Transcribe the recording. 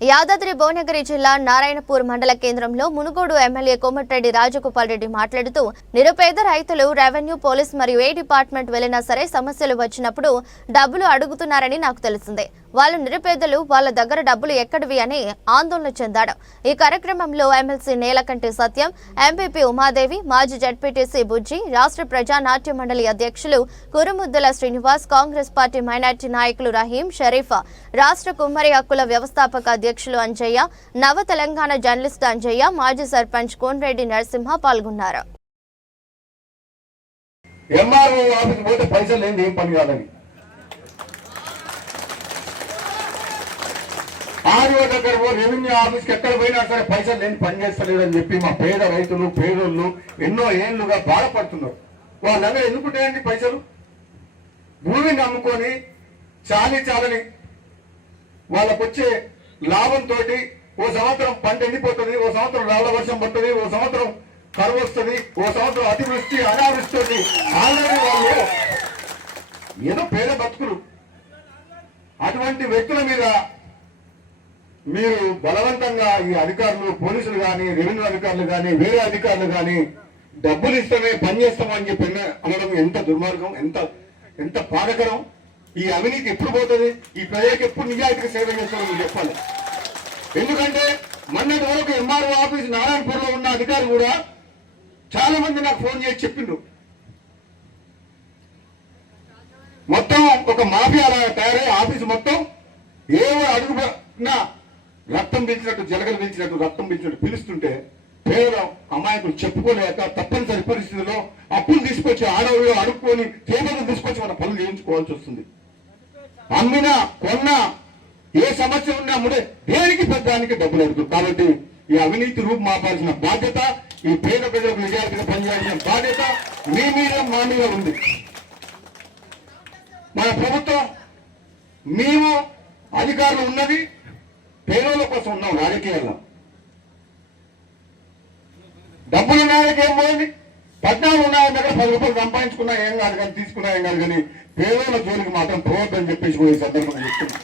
యాదాద్రి భువనగిరి జిల్లా నారాయణపూర్ మండల కేంద్రంలో మునుగోడు ఎమ్మెల్యే కోమటిరెడ్డి రాజగోపాల్ రెడ్డి మాట్లాడుతూ నిరుపేద రైతులు రెవెన్యూ పోలీస్ మరియు ఏ డిపార్ట్మెంట్ వెళ్లినా సరే సమస్యలు వచ్చినప్పుడు డబ్బులు అడుగుతున్నారని నాకు తెలిసిందే. వాళ్ళు నిరుపేదలు, వాళ్ళ దగ్గర డబ్బులు ఎక్కడివి అని ఆందోళన చెందాడు. ఈ కార్యక్రమంలో ఎమ్మెల్సీ నేలకంటి సత్యం, ఎంపీపీ ఉమాదేవి, మాజీ జడ్పీటీసీ బుజ్జి, రాష్ట్ర ప్రజా నాట్య మండలి అధ్యక్షులు కురుముద్దల శ్రీనివాస్, కాంగ్రెస్ పార్టీ మైనార్టీ నాయకులు రహీం, షరీఫా, రాష్ట్ర కుమ్మరి హక్కుల వ్యవస్థాపక అధ్యక్షులు అంజయ్య, నవ తెలంగాణ జర్నలిస్ట్ అంజయ్య, మాజీ సర్పంచ్ కోన్రెడ్డి నరసింహ పాల్గొన్నారు. ఆర్ఓ దగ్గర రెవెన్యూ ఆఫీస్కి ఎక్కడ పోయినా సరే పైసలు లేని పని చేస్తలేదని చెప్పి మా పేద రైతులు పేదోళ్ళు ఎన్నో ఏళ్లుగా బాధపడుతున్నారు. వాళ్ళ దగ్గర ఎందుకుంటాయండి పైసలు? భూమిని అమ్ముకొని చాలని వాళ్ళకు వచ్చే లాభంతో ఓ సంవత్సరం పంట ఎండిపోతుంది, ఓ సంవత్సరం రాళ్ల వర్షం పడుతుంది, ఓ సంవత్సరం కరువు వస్తుంది, ఓ సంవత్సరం అతివృష్టి అనావృష్టి ఆల్రెడీ వాళ్ళు ఏదో పేద బతుకులు. అటువంటి వ్యక్తుల మీద మీరు బలవంతంగా ఈ అధికారులు, పోలీసులు కానీ, రెవెన్యూ అధికారులు కానీ, వేరే అధికారులు కానీ డబ్బులు ఇస్తామే పని చేస్తామని చెప్పి అనడం ఎంత దుర్మార్గం, ఎంత బాధకరం. ఈ అవినీతి ఎప్పుడు పోతుంది? ఈ ప్రజలకు ఎప్పుడు నిజాయితీగా సేవ చేస్తారో మీరు చెప్పాలి. ఎందుకంటే మొన్నటి వరకు ఎంఆర్ఓ ఆఫీస్ నారాయణపూర్లో ఉన్న అధికారులు కూడా చాలా మంది నాకు ఫోన్ చేసి చెప్పిండ్రు, మొత్తం ఒక మాఫియా తయారై ఆఫీసు మొత్తం ఏవో అడుగునా రక్తం పీల్చినట్టు, జలగలు పీల్చినట్టు, రక్తం పీల్చినట్టు పిలుస్తుంటే పేద అమాయకులు చెప్పుకోలేక తప్పనిసరి పరిస్థితుల్లో అప్పులు తీసుకొచ్చి ఆడవాళ్ళు అడుక్కొని చేపలు తీసుకొచ్చి మన పనులు చేయించుకోవాల్సి వస్తుంది. అమ్మినా కొన్నా ఏ సమస్య ఉన్నా అమ్ముడే దేనికి పెద్దానికి డబ్బులు అడుగుతుంది. కాబట్టి ఈ అవినీతి రూపు మాపాల్సిన బాధ్యత, ఈ పేద ప్రజలకు నిజాయితీగా పనిచేయాల్సిన బాధ్యత మీ మీద మా మీద ఉంది. మన ప్రభుత్వం, మేము అధికారులు ఉన్నది పేదల కోసం ఉన్నాం. రాజకీయాల్లో డబ్బులు ఉన్నాయకి ఏం పోయింది? పద్నాలుగు ఉన్నాయని దగ్గర 10 రూపాయలు సంపాదించుకున్నా ఏం కాదు కానీ, తీసుకున్నా ఏం కాదు కానీ పేదల జోలికి మాత్రం పోవద్దని చెప్పేసి ఈ సందర్భంగా చెప్తున్నాం.